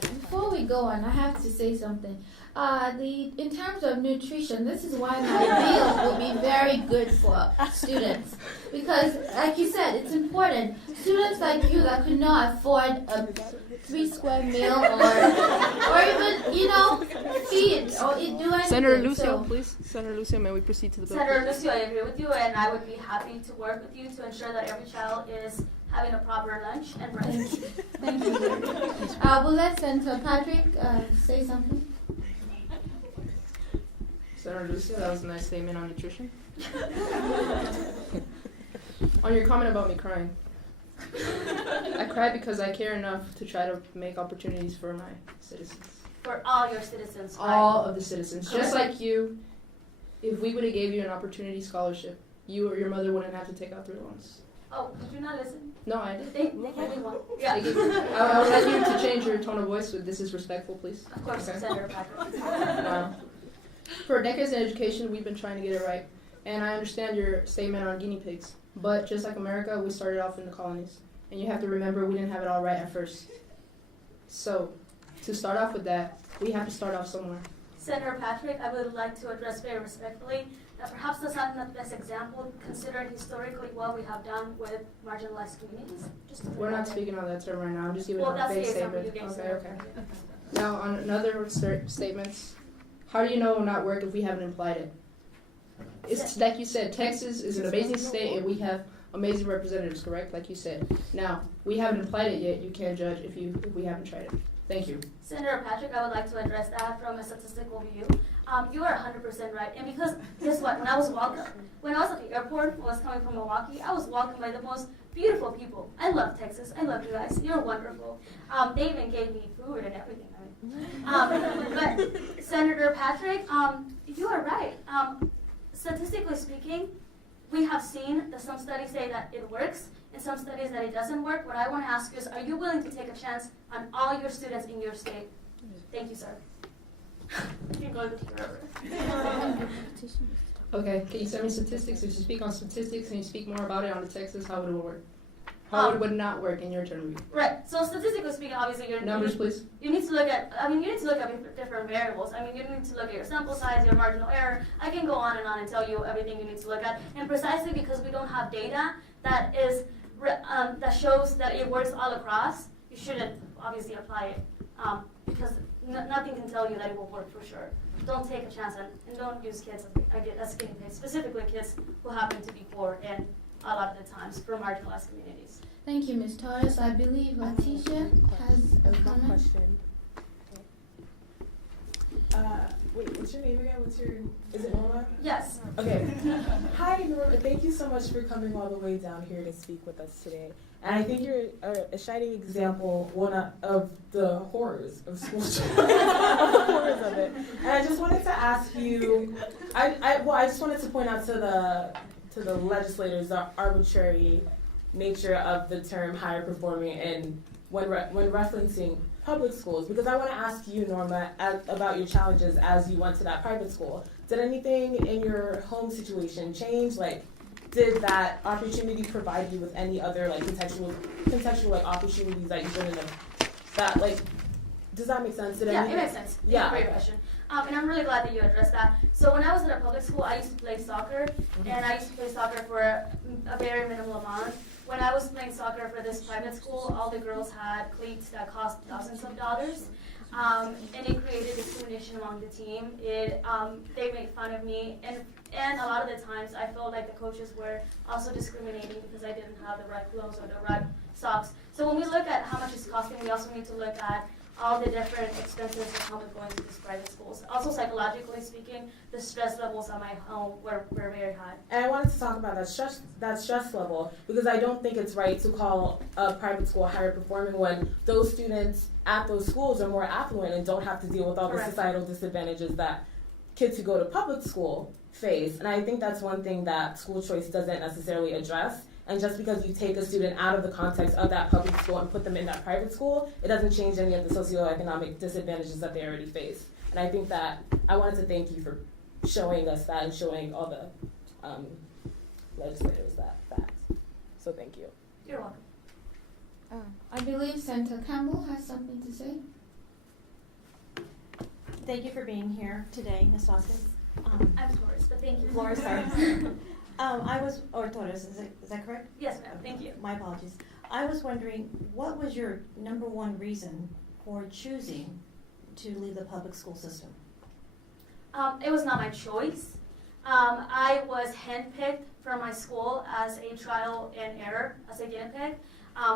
Before we go on, I have to say something. In terms of nutrition, this is why my meals will be very good for students. Because, like you said, it's important. Students like you that could not afford a 3-square meal or even, feed or do anything. Senator Lucio, So, please. Senator Lucio, may we proceed to the bill? Senator Lucio, I agree with you, and I would be happy to work with you to ensure that every child is having a proper lunch and breakfast. thank you. We'll let Senator Patrick say something. Senator Lucio, that was a nice statement on nutrition. On your comment about me crying. I cry because I care enough to try to make opportunities for my citizens. For all your citizens, right? All of the citizens. Just like you, if we would have gave you an opportunity scholarship, you or your mother wouldn't have to take out 3 loans. Oh, did you not listen? No, I did. They gave me one. Yeah. I would like you to change your tone of voice with this is respectful, please. Of course, Okay. Senator Patrick. For decades in education, we've been trying to get it right. And I understand your statement on guinea pigs. But just like America, we started off in the colonies. And you have to remember we didn't have it all right at first. So, to start off with that, we have to start off somewhere. Senator Patrick, I would like to address very respectfully that perhaps that's not the best example considering historically what we have done with marginalized communities. We're not speaking on that term right now. I'm just giving Well, a that's the big example statement. you gave, Okay, Senator okay. Patrick. Now, on another statements, how do you know it will not work if we haven't implied it? It's like you said, Texas is an amazing state and we have amazing representatives, correct? Like you said. Now, we haven't applied it yet. You can't judge if we haven't tried it. Thank you. Senator Patrick, I would like to address that from a statistical view. You are 100% right. And because, guess what, when I was at the airport, when I was coming from Milwaukee, I was walked by the most beautiful people. I love Texas. I love you guys. You're wonderful. They even gave me food and everything. But Senator Patrick, you are right. Statistically speaking, we have seen that some studies say that it works and some studies that it doesn't work. What I want to ask you is, are you willing to take a chance on all your students in your state? Thank you, sir. You're going to take forever. Okay, can you send me statistics? If you speak on statistics and you speak more about it on the Texas, how would it work? How it would not work in your term of view? Right. So statistically speaking, obviously, Numbers, please. you need to look at. You need to look at different variables. You need to look at your sample size, your marginal error. I can go on and tell you everything you need to look at. And precisely because we don't have data that is that shows that it works all across, you shouldn't obviously apply it because nothing can tell you that it will work for sure. Don't take a chance and don't use kids as guinea pigs, specifically kids who happen to be poor and a lot of the times from marginalized communities. Thank you, Ms. Torres. I believe Leticia has a comment. Question. Wait, what's your name again? Is it Norma? Yes. Okay. Hi, Norma. Thank you so much for coming all the way down here to speak with us today. And I think you're a shining example, of the horrors of school choice, of the horrors of it. And I just wanted to ask you, I just wanted to point out to the legislators the arbitrary nature of the term higher performing and when referencing public schools, because I want to ask you, Norma, about your challenges as you went to that private school. Did anything in your home situation change? Like, did that opportunity provide you with any other like contextual like opportunities that you didn't have? That like, does that make sense? Yeah, it makes sense. Yeah. Great question. And I'm really glad that you addressed that. So when I was in a public school, I used to play soccer, and I used to play soccer for a very minimal amount. When I was playing soccer for this private school, all the girls had cleats that cost thousands of dollars, and it created discrimination among the team. They made fun of me, and a lot of the times I felt like the coaches were also discriminating because I didn't have the right clothes or the right socks. So when we look at how much it's costing, we also need to look at all the different expenses that come with going to these private schools. Also, psychologically speaking, the stress levels at my home were very high. And I wanted to talk about that stress level, because I don't think it's right to call a private school higher performing when those students at those schools are more affluent and don't have to deal with all the societal disadvantages that kids who go to public school face. And I think that's one thing that school choice doesn't necessarily address. And just because you take a student out of the context of that public school and put them in that private school, it doesn't change any of the socioeconomic disadvantages that they already face. And I think that I wanted to thank you for showing us that and showing all the legislators that fact. So thank you. You're welcome. I believe Senator Campbell has something to say. Thank you for being here today, Ms. Vasquez. I'm Flores, but thank you. Flores, sorry. Or Torres, is that correct? Yes, ma'am. Thank you. My apologies. I was wondering, what was your number one reason for choosing to leave the public school system? It was not my choice. I was handpicked from my school as a trial and error, as a guinea pig.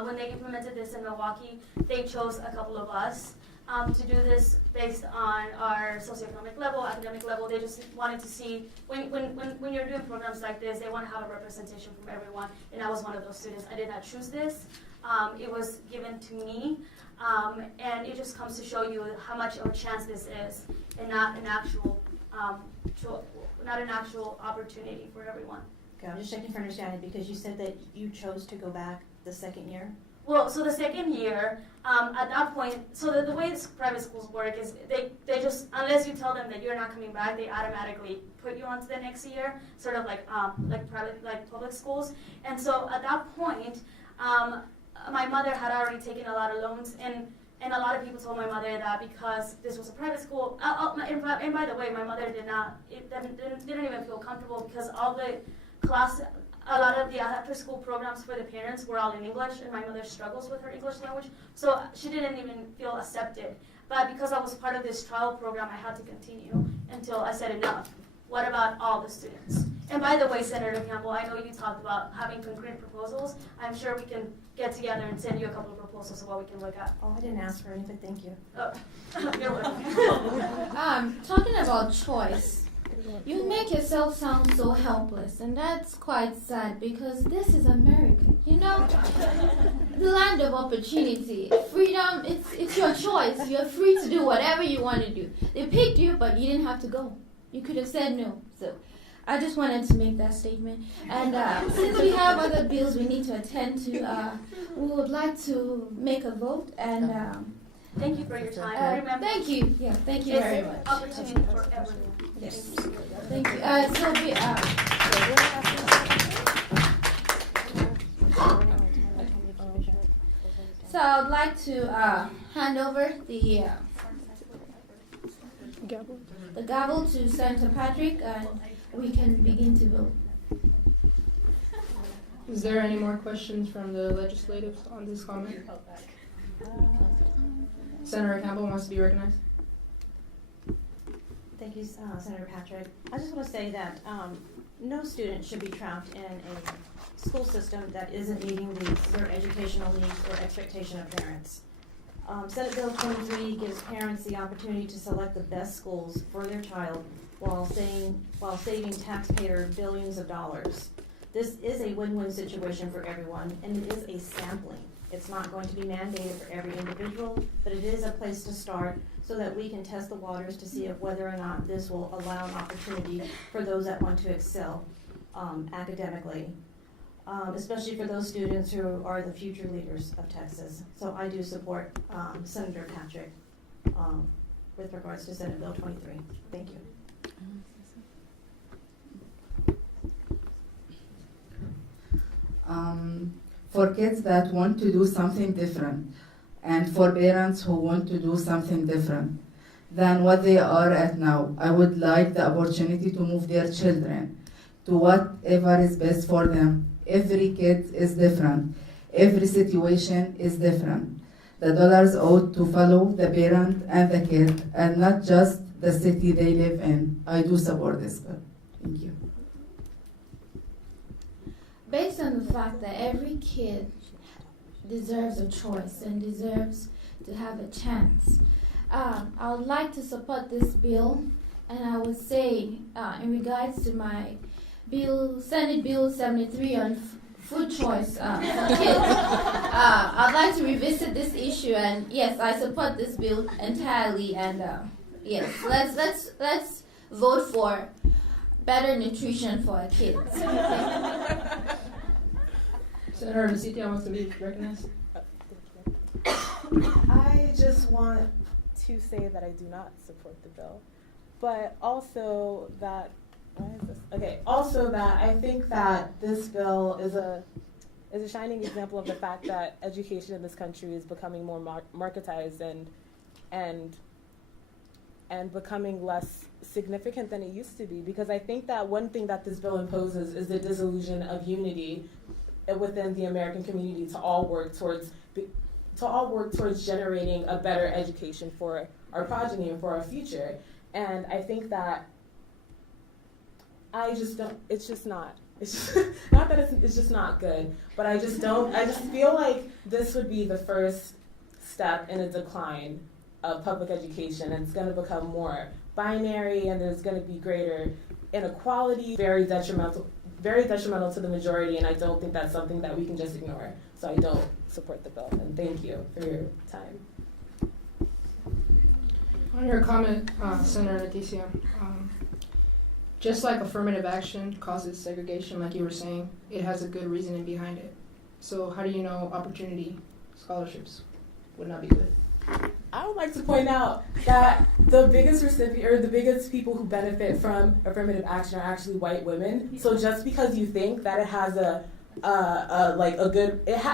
When they implemented this in Milwaukee, they chose a couple of us to do this based on our socioeconomic level, academic level. They just wanted to see, when you're doing programs like this, they want to have a representation from everyone, and I was one of those students. I did not choose this. It was given to me, and it just comes to show you how much of a chance this is, and not an actual opportunity for everyone. Okay, I'm just checking for understanding, because you said that you chose to go back the second year. Well, so the second year, at that point, so the way private schools work is they just, unless you tell them that you're not coming back, they automatically put you on to the next year, sort of like public schools. And so at that point, my mother had already taken a lot of loans, and a lot of people told my mother that because this was a private school, and by the way, my mother didn't even feel comfortable because all the a lot of the after-school programs for the parents were all in English, and my mother struggles with her English language, so she didn't even feel accepted. But because I was part of this trial program, I had to continue until I said enough. What about all the students? And by the way, Senator Campbell, I know you talked about having concrete proposals. I'm sure we can get together and send you a couple of proposals of what we can look at. Oh, I didn't ask for anything, thank you. Oh, you're welcome. Talking about choice, you make yourself sound so helpless, and that's quite sad because this is America, you know? The land of opportunity, freedom, it's your choice. You're free to do whatever you want to do. They picked you, but you didn't have to go. You could have said no. So I just wanted to make that statement. And since we have other bills we need to attend to, we would like to make a vote. And thank you for your time. Remember, thank you. Yeah, thank you very much. Opportunity for everyone. Yes. Thank you. So I'd like to hand over the gavel to Senator Patrick, and we can begin to vote. Is there any more questions from the legislatives on this comment? Senator Campbell wants to be recognized. Thank you, Senator Patrick. I just want to say that no student should be trapped in a school system that isn't meeting their educational needs or expectation of parents. Senate Bill 23 gives parents the opportunity to select the best schools for their child while saving taxpayer billions of dollars. This is a win-win situation for everyone, and it is a sampling. It's not going to be mandated for every individual, but it is a place to start so that we can test the waters to see if whether or not this will allow an opportunity for those that want to excel academically, especially for those students who are the future leaders of Texas. So I do support Senator Patrick with regards to Senate Bill 23. Thank you. For kids that want to do something different, and for parents who want to do something different than what they are at now, I would like the opportunity to move their children to whatever is best for them. Every kid is different. Every situation is different. The dollars ought to follow the parent and the kid, and not just the city they live in. I do support this bill. Thank you. Based on the fact that every kid deserves a choice and deserves to have a chance, I would like to support this bill, and I would say in regards to my bill, Senate Bill 73 on food choice for kids, I'd like to revisit this issue, and yes, I support this bill entirely, and yes, let's vote for better nutrition for our kids. Senator Lucitia wants to be recognized. I just want to say that I do not support the bill, but also that, why is this? Okay, also that I think that this bill is a shining example of the fact that education in this country is becoming more marketized and becoming less significant than it used to be. Because I think that one thing that this bill imposes is the disillusion of unity within the American community to all work towards generating a better education for our progeny and for our future. And I think that I just don't, it's just not not that it's just not good, but I just feel like this would be the first step in a decline of public education, and it's going to become more binary, and there's going to be greater inequality, very detrimental to the majority, and I don't think that's something that we can just ignore. So I don't support the bill, and thank you for your time. On your comment, Senator Leticia, just like affirmative action causes segregation, like you were saying, it has a good reasoning behind it. So how do you know opportunity scholarships would not be good? I would like to point out that the biggest recipient, or the biggest people who benefit from affirmative action are actually white women. So just because you think that it has it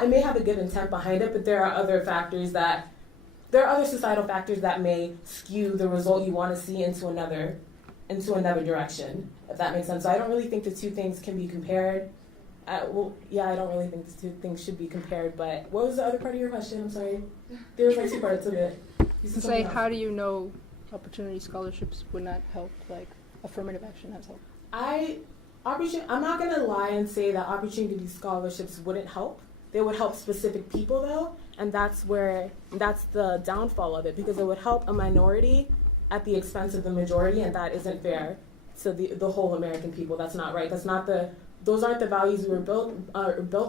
may have a good intent behind it, but there are other societal factors that may skew the result you want to see into another direction, if that makes sense. So I don't really think the two things can be compared. I don't really think the two things should be compared, but what was the other part of your question? I'm sorry. There was like two parts of it. It's like, how do you know opportunity scholarships would not help, like affirmative action has helped? I'm not going to lie and say that opportunity scholarships wouldn't help. They would help specific people, though, and that's the downfall of it, because it would help a minority at the expense of the majority, and that isn't fair to the whole American people. That's not right. Those aren't the values we were built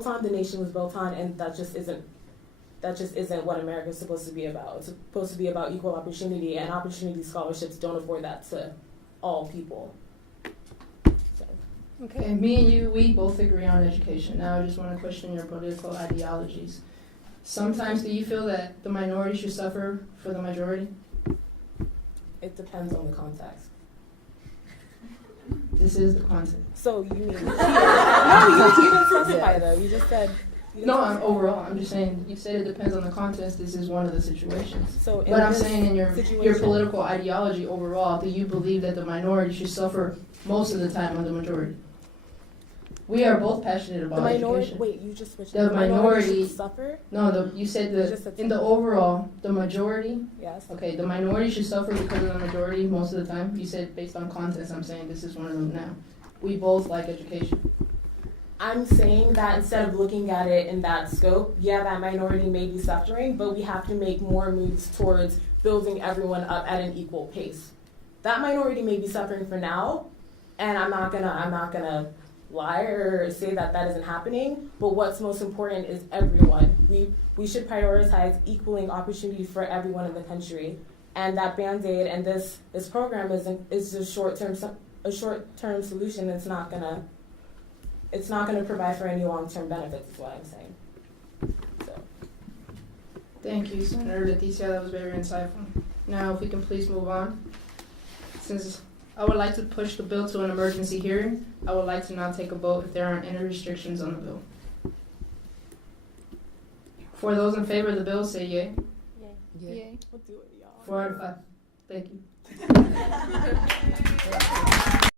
on, the nation was built on, and that just isn't what America is supposed to be about. It's supposed to be about equal opportunity, and opportunity scholarships don't afford that to all people. So. Okay, me and you, we both agree on education. Now I just want to question your political ideologies. Sometimes do you feel that the minority should suffer for the majority? It depends on the context. This is the context. So you mean here? No, you didn't specify though. You just said. Overall. I'm just saying. You said it depends on the context. This is one of the situations. So, but I'm saying in your political ideology overall, do you believe that the minority should suffer most of the time on the majority? We are both passionate about education. Wait, you just switched. The minority should suffer? No, you said in the overall, the majority. Yes. Okay, the minority should suffer because of the majority most of the time. You said based on context. I'm saying this is one of them now. We both like education. I'm saying that instead of looking at it in that scope, yeah, that minority may be suffering, but we have to make more moves towards building everyone up at an equal pace. That minority may be suffering for now, and I'm not gonna lie or say that that isn't happening, but what's most important is everyone. We should prioritize equaling opportunity for everyone in the country, and that Band-Aid and this program is a short-term solution that's not gonna provide for any long-term benefits, is what I'm saying. So. Thank you, Senator Leticia. That was very insightful. Now, if we can please move on. Since I would like to push the bill to an emergency hearing, I would like to now take a vote if there aren't any restrictions on the bill. For those in favor of the bill, say yay. We'll do it, y'all. 4 out of 5. Thank you.